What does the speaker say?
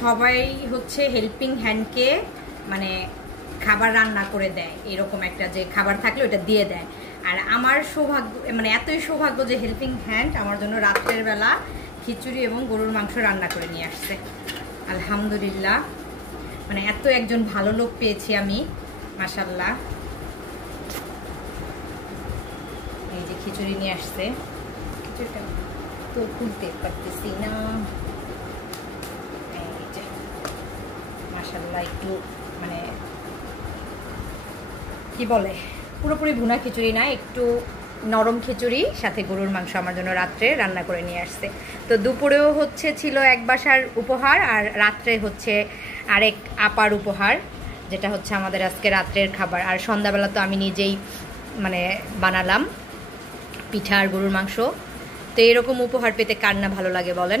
সবাই হচ্ছে হেল্পিং হ্যান্ডকে মানে খাবার রান্না করে দেয়, এরকম একটা যে খাবার থাকলে ওটা দিয়ে দেয়। আর আমার সৌভাগ্য, মানে এতই সৌভাগ্য যে হেল্পিং হ্যান্ড আমার জন্য রাত্রের বেলা খিচুড়ি এবং গরুর মাংস রান্না করে নিয়ে আসছে। আলহামদুলিল্লাহ, মানে এত একজন ভালো লোক পেয়েছি আমি, মাশাআল্লাহ। এই যে খিচুড়ি নিয়ে আসছে, খিচুড়িটা তো খুলতে পারতেছি না। এই যে মাশাআল্লাহ, একটু মানে কি বলে, পুরোপুরি ভুনা খিচুড়ি না, একটু নরম খিচুড়ি, সাথে গরুর মাংস আমার জন্য রাত্রে রান্না করে নিয়ে আসছে। তো দুপুরেও হচ্ছে ছিল এক বাসার উপহার, আর রাত্রে হচ্ছে আরেক আপার উপহার, যেটা হচ্ছে আমাদের আজকে রাত্রের খাবার। আর সন্ধ্যাবেলা তো আমি নিজেই মানে বানালাম পিঠা আর গরুর মাংস। তো এরকম উপহার পেতে কার না ভালো লাগে বলেন।